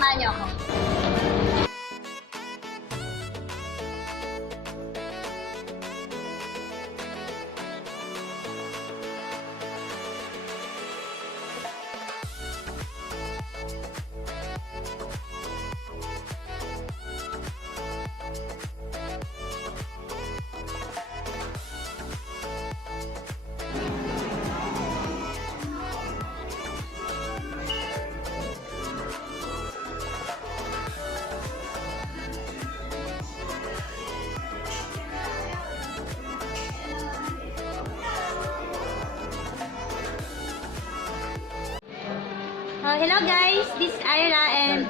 samahan niyo ako. Hello guys, this is Ira and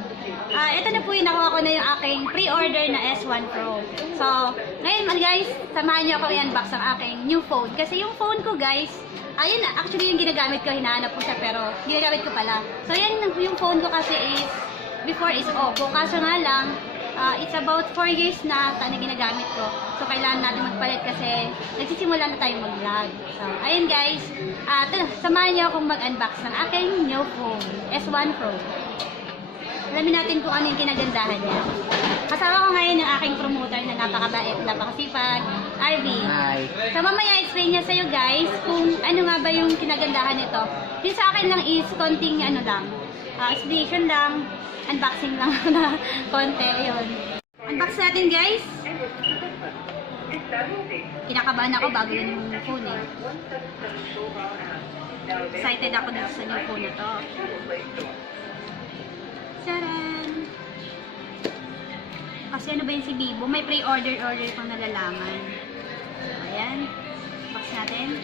ito na po yung nakuha ko na yung aking pre-order na S1 Pro. So, ngayon guys, samahan niyo ako i-unbox ang aking new phone. Kasi yung phone ko guys, ayun actually yung ginagamit ko, hinahanap ko siya pero ginagamit ko pala. So yan yung phone ko kasi is, before is Oppo. Kaso nga lang, it's about 4 years na ginagamit ko. So, kailangan natin magpalit kasi nagsisimula na tayo mag-vlog. So, ayun guys. Samahan niyo akong mag-unbox ng aking new phone, S1 Pro. Alamin natin kung ano yung kinagandahan niya. Kasama ko ngayon yung aking promoter na napakabait, napakasipag, Arvin. Hi. So, mamaya explain niya sa'yo guys kung ano nga ba yung kinagandahan nito. Yung sa akin lang is konting ano lang, explanation lang, unboxing lang na konti, yun. Unbox natin guys. Kinakabahan ako bago yun yung phone eh. Excited ako dito sa new phone na to. Charan! Kasi ano ba yun si Bibo? May pre-order pang nalalaman. Ayan. Box natin.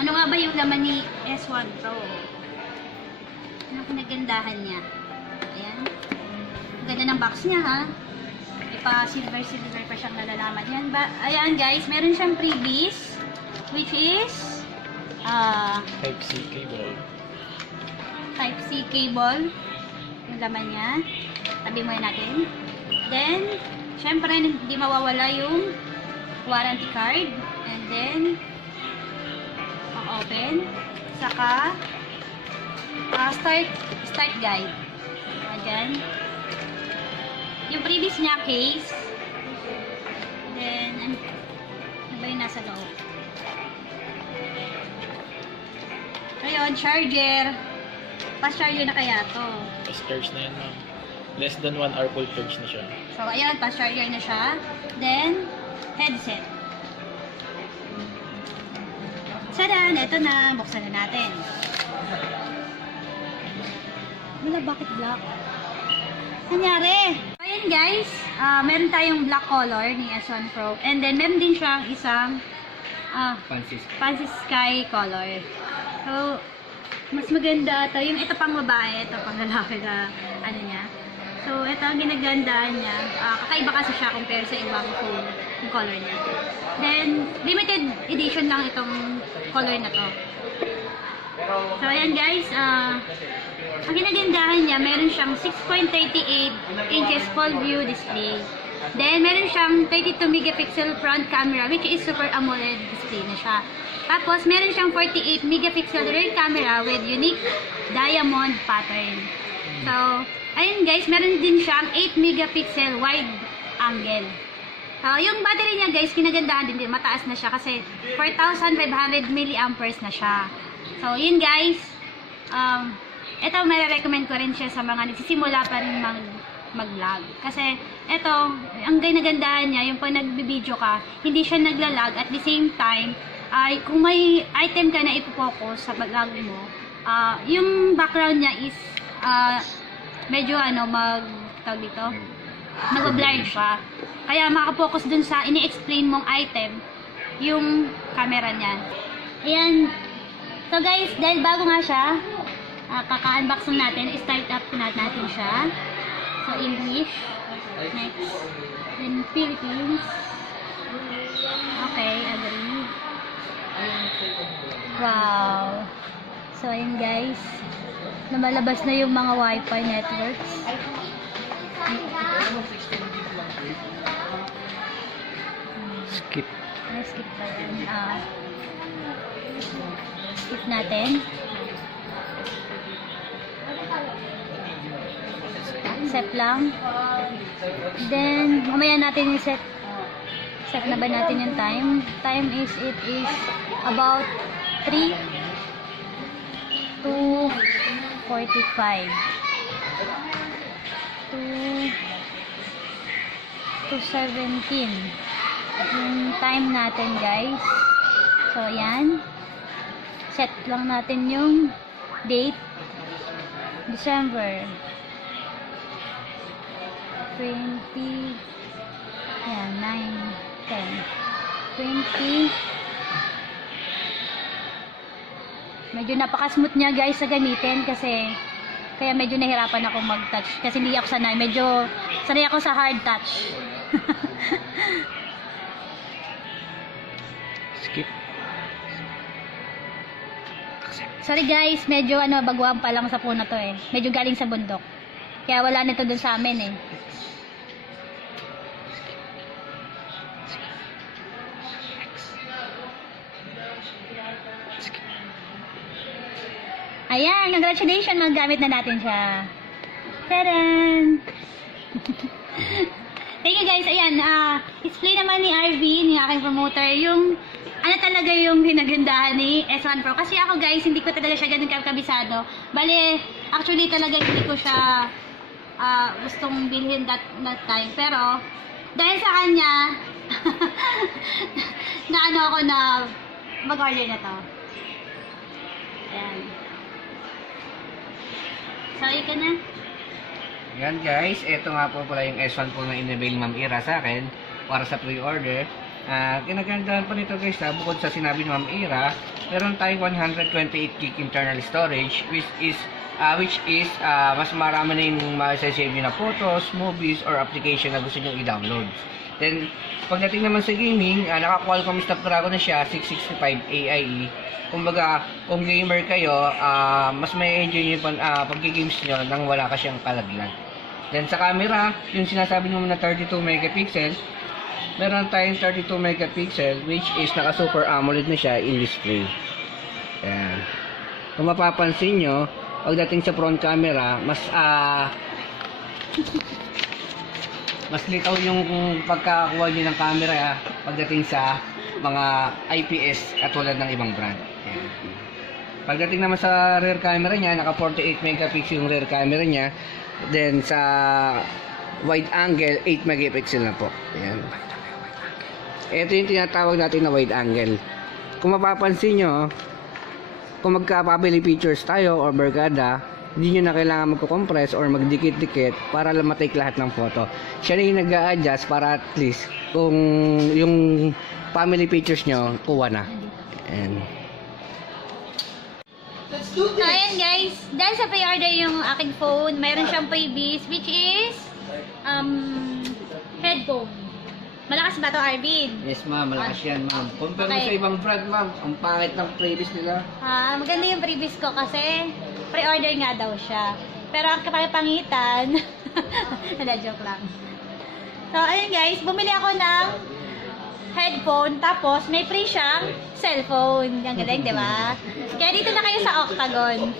Ano nga ba yung laman ni S1 Pro? Ano kinagandahan niya? Ayan. Ang ganda ng box niya ha. Ipa-silver pa siyang nalalaman. Yan ba? Ayan guys, meron siyang freebies. Which is Type-C cable. Type-C cable. Yung laman niya. Tabi muna natin. Then, syempre, hindi mawawala yung warranty card. And then, open. Saka, start guide. Again. Yung previous niya case. Then, ano ba yung nasa loob? Ayun, charger. Fast-charger na kaya to. Fast charge na yan, ma'am. Less than 1 hour full charge na siya. So, ayun, fast-charger na siya. Then, headset. Sadan, ito na. Buksan na natin. Wala, bakit black? Nangyari? Ayan guys, meron tayong black color ni S1 Pro. And then, meron din siyang isang fancy sky color. So, mas maganda ito. Yung ito pang babae, ito pang lalaki na ano niya. So, ito ang ginagandaan niya. Kakaiba kasi siya compare sa ibang phone, yung color niya. Then, limited edition lang itong color na to. So, ayan guys, ang ginagandahan niya, meron siyang 6.38 inches full view display. Then, meron siyang 32 megapixel front camera, which is Super AMOLED display na siya. Tapos, meron siyang 48 megapixel rear camera with unique diamond pattern. So, ayun guys, meron din siyang 8 megapixel wide angle. Yung battery niya guys, kinagandahan din, mataas na siya kasi 4,500 mAh na siya. So, yun guys, ito may-recommend ko rin siya sa mga nagsisimula pa rin mag-vlog. Kasi, ito, ang ginagandahan niya, yung pag nag-video ka, hindi siya naglalag at the same time, ay kung may item ka na ipo-focus sa vlog mo, yung background niya is medyo tawag dito, nag-blur siya. Kaya makapokus dun sa ini-explain mong item yung camera niya. Ayan. So guys, dahil bago nga siya, kaka-unbox natin, start up natin siya. So English, next, then Philippines. Okay, agree. Wow. So ayun guys, lumalabas na yung mga Wi-Fi networks. Skip. Skip pa yan. Skip natin. Set lang. Then, mamaya natin i-set. Set na ba natin yung time? Time is, it is about 3 to 45. To 17. Yung time natin, guys. So, ayan. Set lang natin yung date. December 20. Ayan, 9, 10, 20. Medyo napaka-smooth niya, guys, sa gamitin kasi kaya medyo nahirapan ako mag-touch kasi hindi ako sanay. Medyo sanay ako sa hard touch. Skip. Sorry guys, medyo baguhan pa lang sa puno to eh. Medyo galing sa bundok. Kaya wala nito dun sa amin eh. Ayan, congratulations, magamit na natin siya. Tadaan! Thank you guys. Ayan, explain naman ni Arvin, yung aking promoter, yung ano talaga yung ginagandahan ni S1 Pro. Kasi ako guys, hindi ko talaga siya ganun kabisado. Bale, actually talaga hindi ko siya gustong bilhin that time. Pero, dahil sa kanya, na ano ako na mag-order na to. Ayan. Sorry ka na? Yan guys, ito nga po pala yung S1 po na in-avail Ma'am Ira sa akin para sa pre-order. Kinagandahan pa nito guys bukod sa sinabi ni Ma'am Ira, meron tayong 128 gig internal storage which is mas marami na yung masasave nyo na photos, movies, or application na gusto nyo i-download. Then, pagdating naman sa gaming, naka-Qualcomm Snapdragon na siya, 665 AIE. Kumbaga, kung gamer kayo, mas may enjoy nyo yung pag-games nyo nang wala ka siyang kalaglag. Then sa camera, yung sinasabi nyo na 32 megapixel, meron tayong 32 megapixel which is naka Super AMOLED na siya in display. Ayan. Kung mapapansin nyo, pagdating sa front camera, mas litaw yung pagkakakuha nyo ng camera pagdating sa mga IPS katulad ng ibang brand. Ayan. Pagdating naman sa rear camera niya, naka 48 megapixel yung rear camera niya. Then sa wide angle, 8 megapixel na po. Ayan. Ito yung tinatawag natin na wide angle. Kung mapapansin nyo, kung magka-family pictures tayo or barkada, hindi nyo na kailangan magko-compress or magdikit-dikit para lang matake lahat ng photo. Siya na yung nag-a-adjust para at least kung yung family pictures nyo, kuha na. And So, ayan guys, dahil sa pre-order yung aking phone, mayroon siyang freebies which is headphone. Malakas ba ito, Arvin? yes ma'am, malakas yan ma'am. Compare mo Okay. sa ibang brand ma'am, ang pangit ng previous nila. Maganda yung freebies ko kasi pre-order nga daw siya. Pero ang kapangitan, joke lang. So, ayun guys, bumili ako ng headphone, tapos may free siyang cellphone. Ang galing, di ba? Kaya dito na kayo sa Octagon.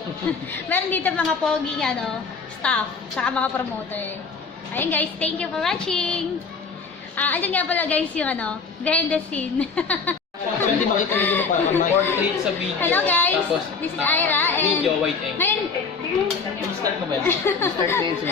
Meron dito mga poging staff, saka mga promoter. Ayun guys, thank you for watching. Ayun nga pala guys yung behind the scene. Actually, makita nyo na parang portrait sa video. Hello guys, Tapos, this is Ira and video wide angle. ngayon, Start mo ba yan? Start na yun si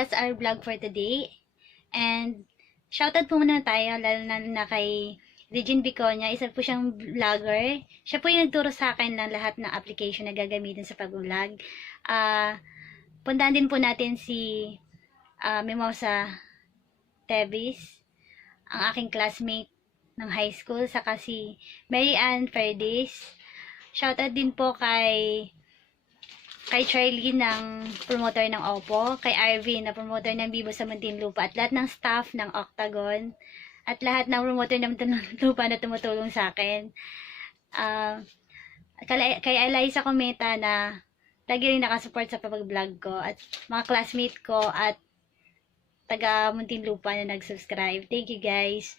that's our vlog for today. And shoutout po muna tayo, lalo na kay Regine Biconia. Isa po siyang vlogger. Siya po yung nagturo sa akin ng lahat ng application na gagamitin sa pag-vlog. Puntahan din po natin si Mimosa Tevis, ang aking classmate ng high school, saka si Mary Ann Ferdes. Shoutout din po kay Charlie ng promoter ng Oppo, kay Arvin na promoter ng Vivo sa Muntinlupa, at lahat ng staff ng Octagon, at lahat ng promoter ng Muntinlupa na tumutulong sa akin. Kay Eliza Cometa na lagi rin nakasupport sa pag-vlog ko, at mga classmate ko at taga Muntinlupa na nag-subscribe. Thank you guys.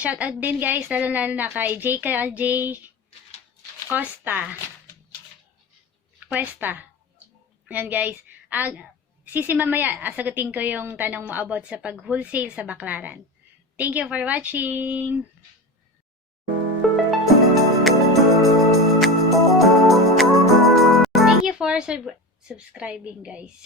Shoutout din guys, lalo na kay JKJ Cuesta. Yan guys. Sisi mamaya, sagutin ko yung tanong mo about sa pag-wholesale sa Baclaran. Thank you for watching! Thank you for subscribing guys.